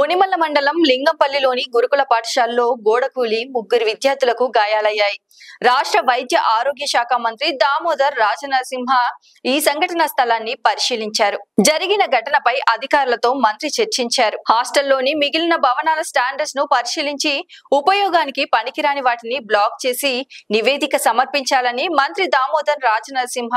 మునిమల్ల మండలం లింగంపల్లిలోని గురుకుల పాఠశాలలో గోడకూలి ముగ్గురు విద్యార్థులకు గాయాలయ్యాయి. రాష్ట్ర వైద్య ఆరోగ్య శాఖ మంత్రి దామోదర్ రాజనరసింహ ఈ సంఘటన స్థలాన్ని పరిశీలించారు. జరిగిన ఘటనపై అధికారులతో మంత్రి చర్చించారు. హాస్టల్లోని మిగిలిన భవనాల స్టాండర్డ్స్ ను పరిశీలించి ఉపయోగానికి పనికిరాని వాటిని బ్లాక్ చేసి నివేదిక సమర్పించాలని మంత్రి దామోదర్ రాజనరసింహ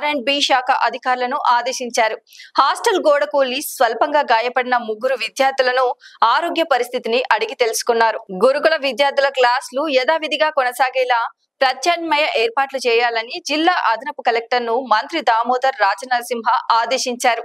R&B శాఖ అధికారులను ఆదేశించారు. హాస్టల్ గోడకూలి స్వల్పంగా గాయపడిన ముగ్గురు విద్యార్థులను ఆరోగ్య పరిస్థితిని అడిగి తెలుసుకున్నారు. గురుకుల విద్యార్థుల క్లాసులు యథావిధిగా కొనసాగేలా ప్రత్యామ్నాయ ఏర్పాట్లు చేయాలని జిల్లా అదనపు కలెక్టర్ను మంత్రి దామోదర్ రాజనరసింహ ఆదేశించారు.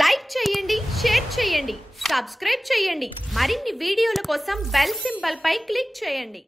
లైక్ చేయండి, షేర్ చేయండి, సబ్స్క్రైబ్ చేయండి. మరిన్ని వీడియోల కోసం బెల్ సింబల్ పై క్లిక్ చేయండి.